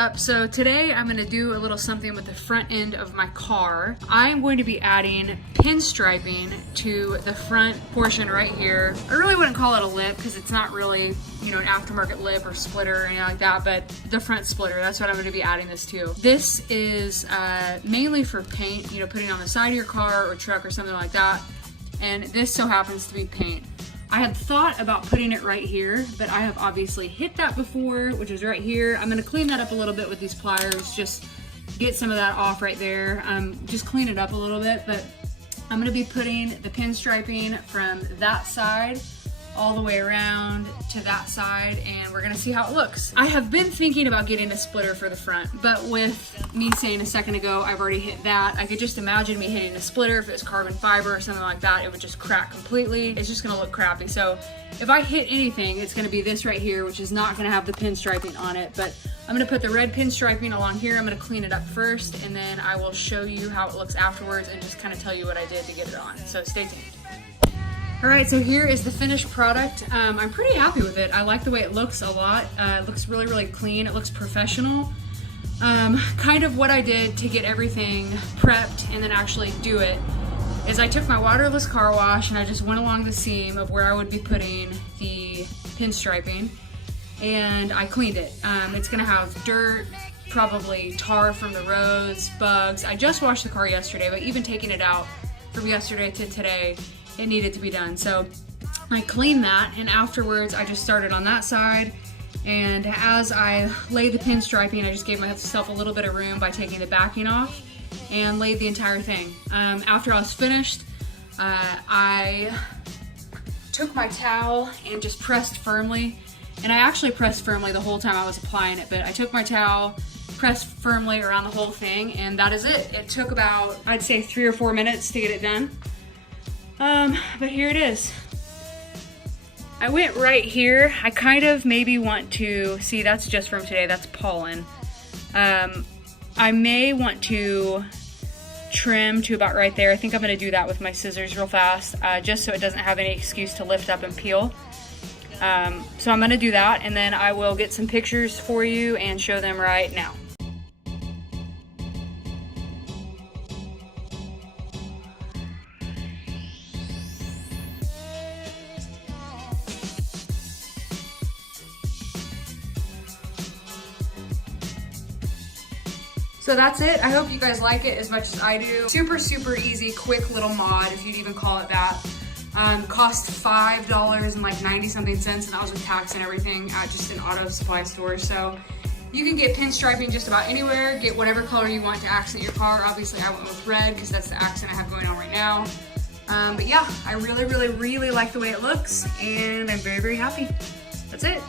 up? So today I'm gonna do a little something with the front end of my car. I'm going to be adding pinstriping to the front portion right here. I really wouldn't call it a lip because it's not really, you know, an aftermarket lip or splitter or anything like that, but the front splitter, that's what I'm gonna be adding this to. This is mainly for paint, you know, putting on the side of your car or truck or something like that. And this so happens to be paint. I had thought about putting it right here, but I have obviously hit that before, which is right here. I'm gonna clean that up a little bit with these pliers, just get some of that off right there. Just clean it up a little bit, but I'm gonna be putting the pinstriping from that side all the way around to that side, and we're gonna see how it looks. I have been thinking about getting a splitter for the front, but with me saying a second ago I've already hit that, I could just imagine me hitting a splitter. If it's carbon fiber or something like that, it would just crack completely. It's just gonna look crappy. So if I hit anything, it's gonna be this right here, which is not gonna have the pinstriping on it, but I'm gonna put the red pinstriping along here. I'm gonna clean it up first, and then I will show you how it looks afterwards and just kind of tell you what I did to get it on. So stay tuned. All right, so here is the finished product. I'm pretty happy with it. I like the way it looks a lot. It looks really, really clean. It looks professional. Kind of what I did to get everything prepped and then actually do it is I took my waterless car wash and I just went along the seam of where I would be putting the pinstriping, and I cleaned it. It's gonna have dirt, probably tar from the roads, bugs. I just washed the car yesterday, but even taking it out from yesterday to today, it needed to be done. So I cleaned that, and afterwards I just started on that side, and as I laid the pinstriping, I just gave myself a little bit of room by taking the backing off and laid the entire thing. After I was finished, I took my towel and just pressed firmly, and I actually pressed firmly the whole time I was applying it, but I took my towel, pressed firmly around the whole thing, and that is it. It took about, I'd say 3 or 4 minutes to get it done. But here it is. I went right here. I kind of maybe want to, see, that's just from today, that's pollen. I may want to trim to about right there. I think I'm gonna do that with my scissors real fast, just so it doesn't have any excuse to lift up and peel. So I'm gonna do that, and then I will get some pictures for you and show them right now. So that's it. I hope you guys like it as much as I do. Super, super easy, quick little mod, if you'd even call it that. Cost $5 and like 90 something cents, and that was with tax and everything at just an auto supply store. So you can get pinstriping just about anywhere, get whatever color you want to accent your car. Obviously I went with red because that's the accent I have going on right now. But yeah, I really, really, really like the way it looks, and I'm very, very happy. That's it.